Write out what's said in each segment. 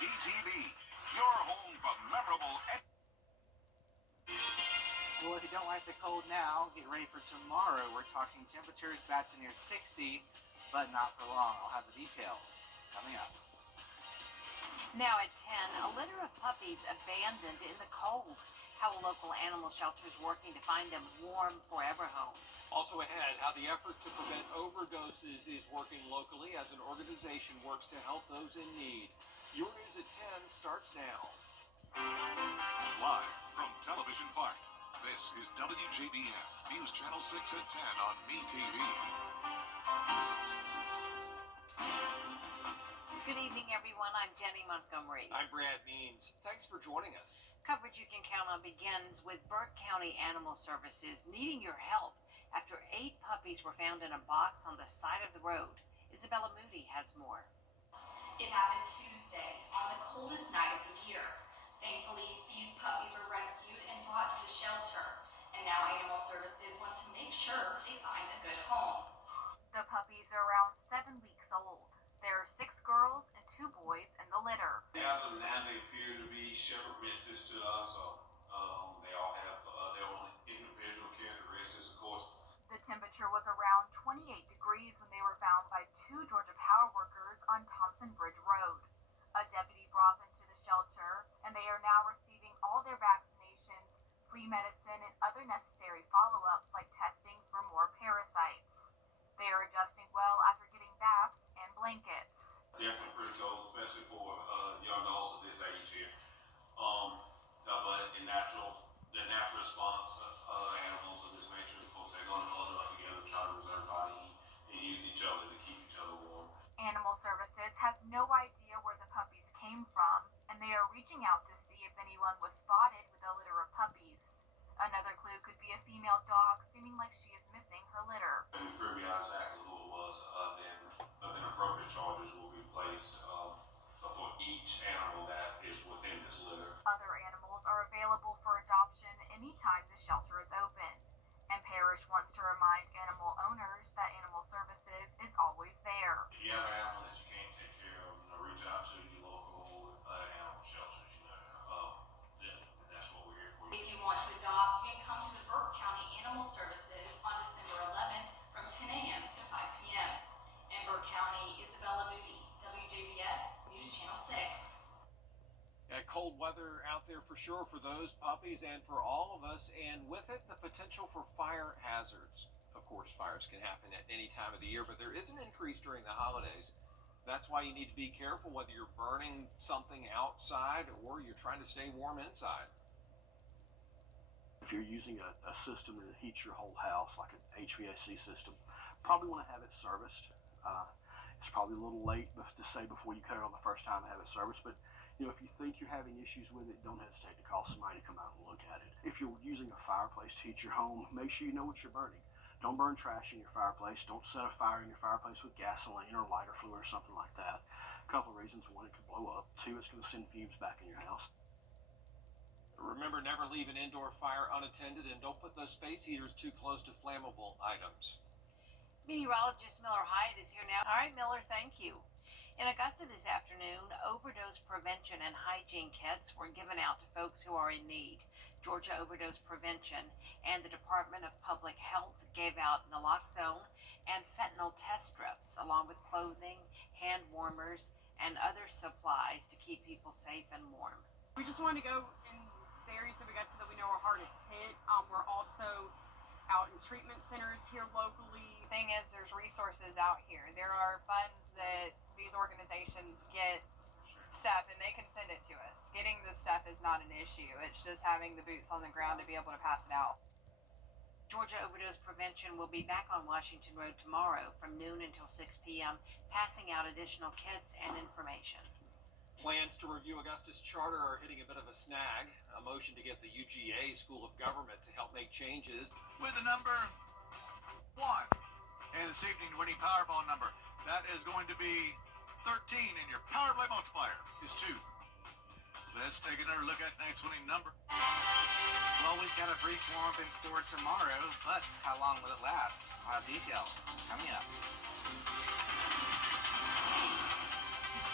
WJBF, your home for memorable. Well, if you don't like the cold now, get ready for tomorrow. We're talking temperatures back to near 60, but not for long. I'll have the details coming up. Now at 10, a litter of puppies abandoned in the cold. How a local animal shelter is working to find them warm, forever homes. Also ahead, how the effort to prevent overdoses is working locally as an organization works to help those in need. Your News at 10 starts now. Live from Television Park, this is WJBF, News Channel 6 at 10 on MeTV. Good evening, everyone. I'm Jenny Montgomery. I'm Brad Means. Thanks for joining us. Coverage you can count on begins with Burke County Animal Services needing your help after 8 puppies were found in a box on the side of the road. Isabella Moody has more. It happened Tuesday on the coldest night of the year. Thankfully, these puppies were rescued and brought to the shelter. And now Animal Services wants to make sure they find a good home. The puppies are around 7 weeks old. There are 6 girls and 2 boys in the litter. As of now, they appear to be shepherd misses to us. They all have their own individual characteristics, of course. The temperature was around 28 degrees when they were found by 2 Georgia Power workers on Thompson Bridge Road. A deputy brought them to the shelter, and they are now receiving all their vaccinations, flea medicine, and other necessary follow-ups like testing for more parasites. They are adjusting well after getting baths and blankets. Definitely pretty cold, especially for young dogs of this age here. But the natural response of animals of this nature, of course, they're going to huddle up together, try to reserve body, and use each other to keep each other warm. Animal Services has no idea where the puppies came from, and they are reaching out to see if anyone was spotted with a litter of puppies. Another clue could be a female dog seeming like she is missing her litter. If we figure out exactly who it was, then appropriate charges will be placed for each animal that is within this litter. Other animals are available for adoption anytime the shelter is open. And Parrish wants to remind animal owners that Animal Services is always there. If you have an animal that you can't take care of, reach out to your local animal shelters. That's what we're here for. If you want to adopt, you can come to the Burke County Animal Services on December 11th from 10 a.m. to 5 p.m. In Burke County, Isabella Moody, WJBF, News Channel 6. Cold weather out there for sure for those puppies and for all of us, and with it, the potential for fire hazards. Of course, fires can happen at any time of the year, but there is an increase during the holidays. That's why you need to be careful whether you're burning something outside or you're trying to stay warm inside. If you're using a system that heats your whole house, like an HVAC system, probably want to have it serviced. It's probably a little late to say before you cut it on the first time to have it serviced, but if you think you're having issues with it, don't hesitate to call somebody to come out and look at it. If you're using a fireplace to heat your home, make sure you know what you're burning. Don't burn trash in your fireplace. Don't set a fire in your fireplace with gasoline or lighter fluid or something like that. A couple of reasons. 1, it could blow up. 2, it's going to send fumes back in your house. Remember, never leave an indoor fire unattended, and don't put those space heaters too close to flammable items. Meteorologist Miller Hyatt is here now. All right, Miller, thank you. In Augusta this afternoon, overdose prevention and hygiene kits were given out to folks who are in need. Georgia Overdose Prevention and the Department of Public Health gave out naloxone and fentanyl test strips, along with clothing, hand warmers, and other supplies to keep people safe and warm. We just wanted to go in the areas of Augusta that we know are hardest hit. We're also out in treatment centers here locally. The thing is, there's resources out here. There are funds that these organizations get stuff and they can send it to us. Getting the stuff is not an issue. It's just having the boots on the ground to be able to pass it out. Georgia Overdose Prevention will be back on Washington Road tomorrow from noon until 6 p.m., passing out additional kits and information. Plans to review Augusta's charter are hitting a bit of a snag. A motion to get the UGA School of Government to help make changes. With the number 1. And this evening, winning Powerball number. That is going to be 13, and your power play multiplier is 2. Let's take another look at tonight's winning number. Well, we've got a brief warm-up in store tomorrow, but how long will it last? I'll have details coming up.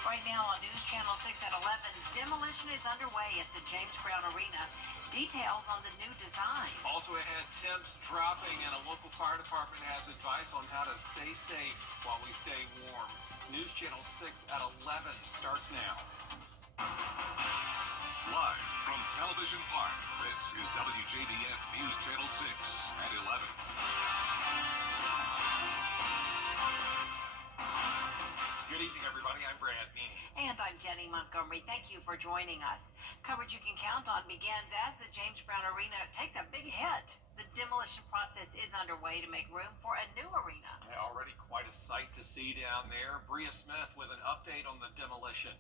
Right right now on News Channel 6 at 11. Demolition is underway at the James Brown Arena. Details on the new design. Also ahead, temps dropping, and a local fire department has advice on how to stay safe while we stay warm. News Channel 6 at 11 starts now. Live from Television Park, this is WJBF News Channel 6 at 11. Good evening, everybody. I'm Brad Meany. And I'm Jenny Montgomery. Thank you for joining us. Coverage you can count on begins as the James Brown Arena takes a big hit. The demolition process is underway to make room for a new arena. Yeah, already quite a sight to see down there. Bria Smith with an update on the demolition.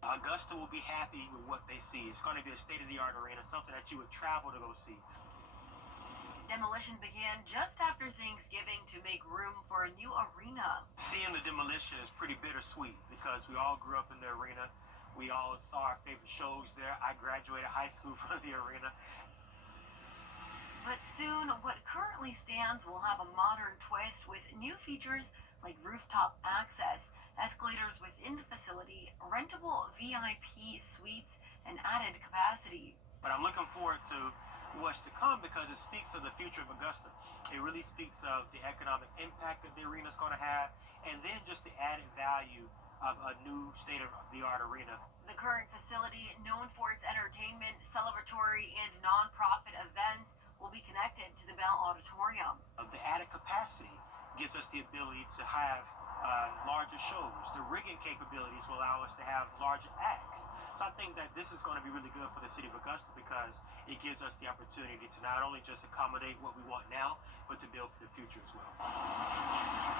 Augusta will be happy with what they see. It's going to be a state-of-the-art arena, something that you would travel to go see. Demolition began just after Thanksgiving to make room for a new arena. Seeing the demolition is pretty bittersweet because we all grew up in the arena. We all saw our favorite shows there. I graduated high school from the arena. But soon, what currently stands will have a modern twist with new features like rooftop access, escalators within the facility, rentable VIP suites, and added capacity. But I'm looking forward to what's to come because it speaks of the future of Augusta. It really speaks of the economic impact that the arena is going to have, and then just the added value of a new state-of-the-art arena. The current facility, known for its entertainment, celebratory, and non-profit events, will be connected to the Bell Auditorium. The added capacity gives us the ability to have larger shows. The rigging capabilities will allow us to have larger acts. So I think that this is going to be really good for the city of Augusta because it gives us the opportunity to not only just accommodate what we want now, but to build for the future as well.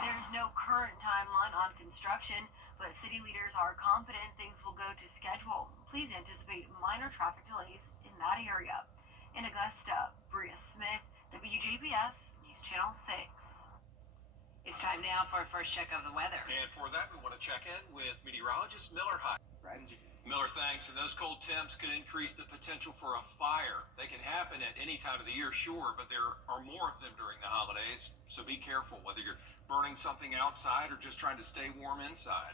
There's no current timeline on construction, but city leaders are confident things will go to schedule. Please anticipate minor traffic delays in that area. In Augusta, Bria Smith, WJBF News Channel 6. It's time now for a first check of the weather. And for that, we want to check in with meteorologist Miller Hyde. Miller, thanks. And those cold temps could increase the potential for a fire. They can happen at any time of the year, sure, but there are more of them during the holidays. So be careful whether you're burning something outside or just trying to stay warm inside.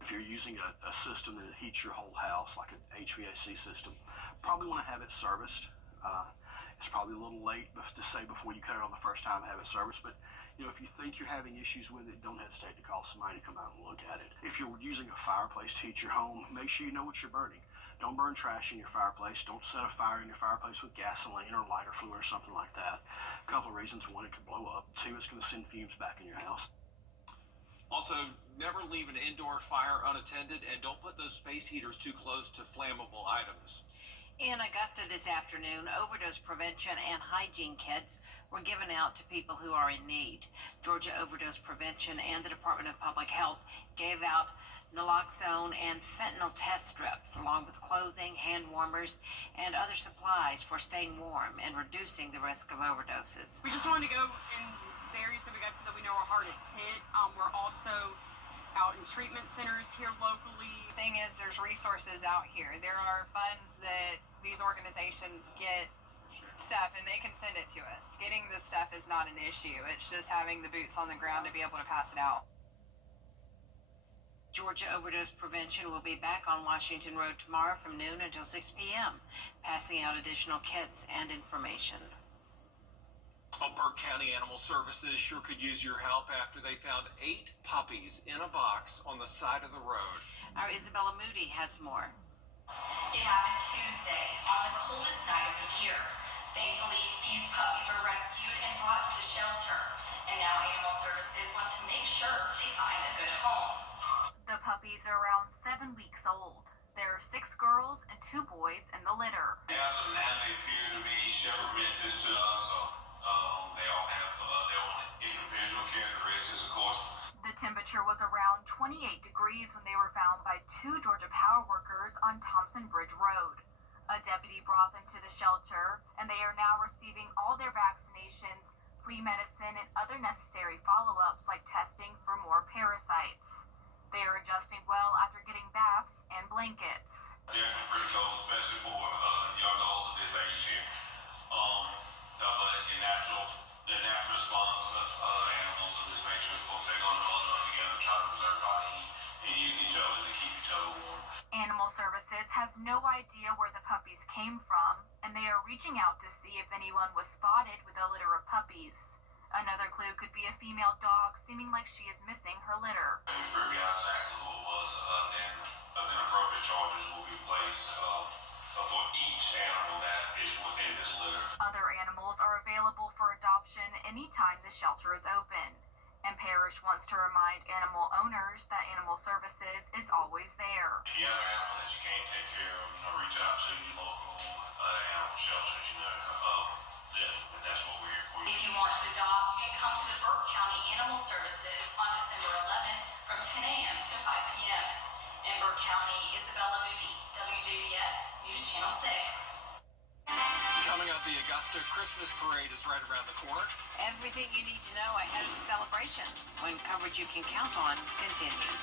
If you're using a system that heats your whole house, like an HVAC system, probably want to have it serviced. It's probably a little late to say before you cut it on the first time, have it serviced, but if you think you're having issues with it, don't hesitate to call somebody to come out and look at it. If you're using a fireplace to heat your home, make sure you know what you're burning. Don't burn trash in your fireplace. Don't set a fire in your fireplace with gasoline or lighter fluid or something like that. A couple of reasons. One, it could blow up. Two, it's going to send fumes back in your house. Also, never leave an indoor fire unattended, and don't put those space heaters too close to flammable items. In Augusta this afternoon, overdose prevention and hygiene kits were given out to people who are in need. Georgia Overdose Prevention and the Department of Public Health gave out naloxone and fentanyl test strips, along with clothing, hand warmers, and other supplies for staying warm and reducing the risk of overdoses. We just wanted to go in the areas of Augusta that we know are hardest hit. We're also out in treatment centers here locally. Thing is, there's resources out here. There are funds that these organizations get stuff and they can send it to us. Getting this stuff is not an issue. It's just having the boots on the ground to be able to pass it out. Georgia Overdose Prevention will be back on Washington Road tomorrow from noon until 6 p.m., passing out additional kits and information. Burke County Animal Services sure could use your help after they found 8 puppies in a box on the side of the road. Our Isabella Moody has more. It happened Tuesday on the coldest night of the year. Thankfully, these puppies were rescued and brought to the shelter. And now Animal Services wants to make sure they find a good home. The puppies are around 7 weeks old. There are 6 girls and 2 boys in the litter. As of now, they appear to be shepherd mixes to us. They all have their own individual characteristics, of course. The temperature was around 28 degrees when they were found by 2 Georgia Power workers on Thompson Bridge Road. A deputy brought them to the shelter, and they are now receiving all their vaccinations, flea medicine, and other necessary follow-ups like testing for more parasites. They are adjusting well after getting baths and blankets. Definitely pretty cold, especially for young adults of this age here. But the natural response of animals of this nature, of course, they're going to huddle up together, try to preserve body heat. and use each other to keep each other warm. Animal Services has no idea where the puppies came from, and they are reaching out to see if anyone was spotted with a litter of puppies. Another clue could be a female dog seeming like she is missing her litter. If we figure out exactly who it was, then appropriate charges will be placed for each animal that is within this litter. Other animals are available for adoption anytime the shelter is open. And Parrish wants to remind animal owners that Animal Services is always there. If you have an animal that you can't take care of, reach out to your local animal shelters, and that's what we're here for. If you want to adopt, you can come to the Burke County Animal Services on December 11th from 10 a.m. to 5 p.m. In Burke County, Isabella Moody, WJBF News Channel 6. Coming up, the Augusta Christmas Parade is right around the corner. Everything you need to know ahead of the celebration, when coverage you can count on continues.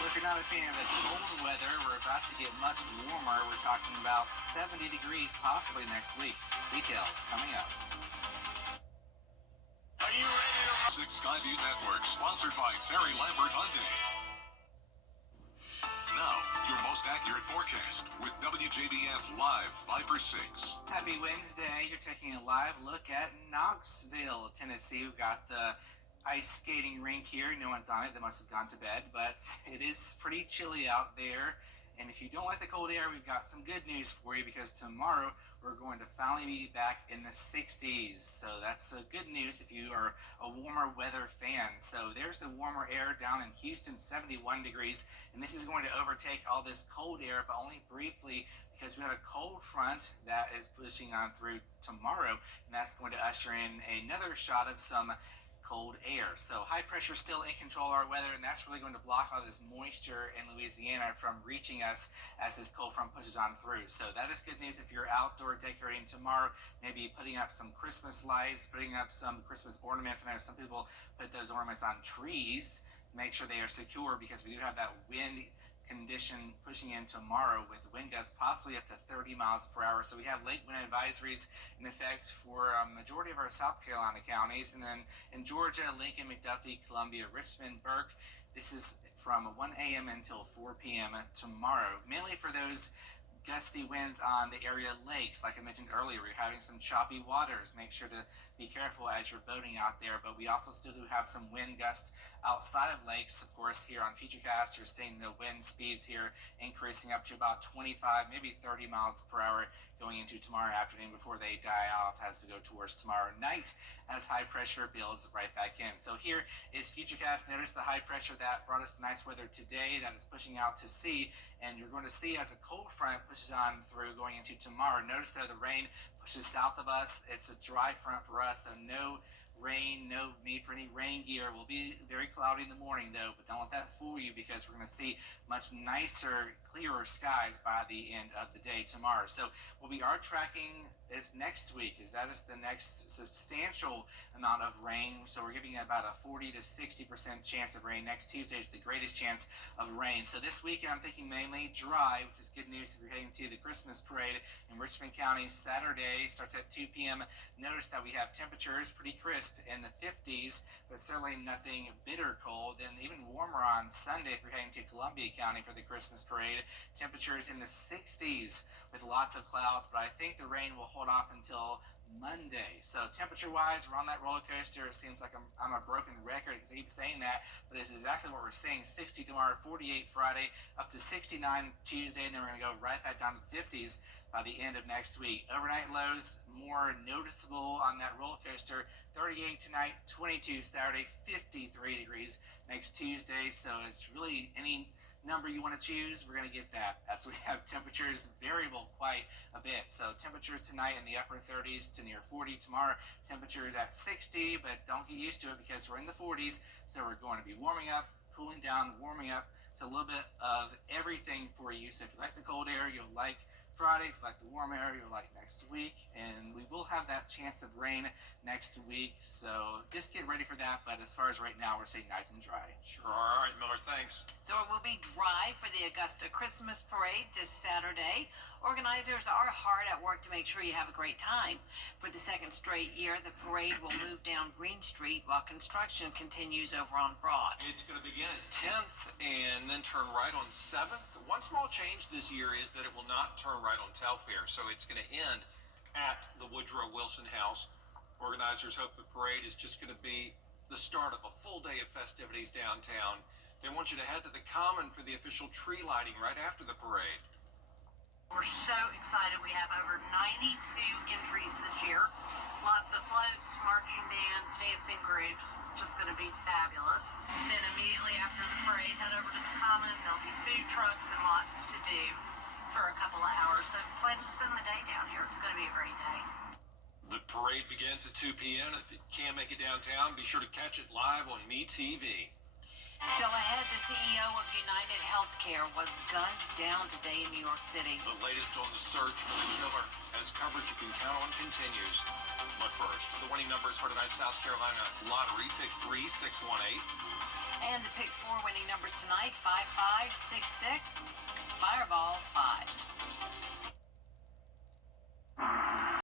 Well, if you're not a fan of the cold weather, we're about to get much warmer. We're talking about 70 degrees possibly next week. Details coming up. Are you ready to... Six Skyview Network, sponsored by Terry Lambert Hyundai. Now, your most accurate forecast with WJBF Live 5/6. Happy Wednesday. You're taking a live look at Knoxville, Tennessee. We've got the ice skating rink here. No one's on it. They must have gone to bed, but it is pretty chilly out there. And if you don't like the cold air, we've got some good news for you, because tomorrow we're going to finally be back in the 60s. So that's good news if you are a warmer weather fan. So there's the warmer air down in Houston, 71 degrees. And this is going to overtake all this cold air, but only briefly, because we have a cold front that is pushing on through tomorrow. And that's going to usher in another shot of some cold air. So high pressure still in control of our weather, and that's really going to block all this moisture in Louisiana from reaching us as this cold front pushes on through. So that is good news if you're outdoor decorating tomorrow, maybe putting up some Christmas lights, putting up some Christmas ornaments. I know some people put those ornaments on trees. Make sure they are secure, because we do have that wind condition pushing in tomorrow with wind gusts possibly up to 30 miles per hour. So we have late wind advisories in effect for a majority of our South Carolina counties. And then in Georgia, Lincoln, McDuffie, Columbia, Richmond, Burke, this is from 1 a.m. until 4 p.m. tomorrow, mainly for those gusty winds on the area lakes. Like I mentioned earlier, we're having some choppy waters. Make sure to be careful as you're boating out there. But we also still do have some wind gusts outside of lakes. Of course, here on Futurecast, you're seeing the wind speeds here increasing up to about 25, maybe 30 miles per hour going into tomorrow afternoon before they die off as we go towards tomorrow night as high pressure builds right back in. So here is Futurecast. Notice the high pressure that brought us the nice weather today that is pushing out to sea, and you're going to see as a cold front pushes on through going into tomorrow. Notice that the rain pushes south of us. It's a dry front for us, so no rain, no need for any rain gear. Will be very cloudy in the morning though, but don't let that fool you, because we're going to see much nicer, clearer skies by the end of the day tomorrow. So what we are tracking is next week, is that is the next substantial amount of rain. So we're giving about a 40 to 60% chance of rain. Next Tuesday is the greatest chance of rain. So this weekend I'm thinking mainly dry, which is good news if you're heading to the Christmas parade in Richmond County. Saturday starts at 2 p.m. Notice that we have temperatures pretty crisp in the 50s, but certainly nothing bitter cold. And even warmer on Sunday if you're heading to Columbia County for the Christmas parade. Temperatures in the 60s with lots of clouds, but I think the rain will hold off until Monday. So temperature-wise, we're on that roller coaster. It seems like I'm a broken record because I keep saying that, but it's exactly what we're seeing. 60 tomorrow, 48 Friday, up to 69 Tuesday, and then we're going to go right back down to the 50s by the end of next week. Overnight lows more noticeable on that roller coaster. 38 tonight, 22 Saturday, 53 degrees next Tuesday. So it's really any number you want to choose, we're going to get that, as we have temperatures variable quite a bit. So temperatures tonight in the upper 30s to near 40. Tomorrow temperatures at 60, but don't get used to it because we're in the 40s. So we're going to be warming up, cooling down, warming up. It's a little bit of everything for you. So if you like the cold air, you'll like Friday. If you like the warm air, you'll like next week. And we will have that chance of rain next week. So just get ready for that. But as far as right now, we're saying nice and dry. Sure. All right, Miller, thanks. So it will be dry for the Augusta Christmas Parade this Saturday. Organizers are hard at work to make sure you have a great time. For the second straight year, the parade will move down Green Street while construction continues over on Broad. It's going to begin at 10th and then turn right on 7th. One small change this year is that it will not turn right on Telfair, so it's going to end at the Woodrow Wilson House. Organizers hope the parade is just going to be the start of a full day of festivities downtown. They want you to head to the Common for the official tree lighting right after the parade. We're so excited. We have over 92 entries this year. Lots of floats, marching bands, dancing groups. It's just going to be fabulous. Then immediately after the parade, head over to the Common. There'll be food trucks and lots to do for a couple of hours. So plan to spend the day down here. It's going to be a great day. The parade begins at 2 p.m. If you can't make it downtown, be sure to catch it live on MeTV. Still ahead, the CEO of United Healthcare was gunned down today in New York City. The latest on the search for the killer as coverage you can count on continues. But first, the winning numbers for tonight's South Carolina Lottery, pick 3618. And the pick 4 winning numbers tonight, 5566.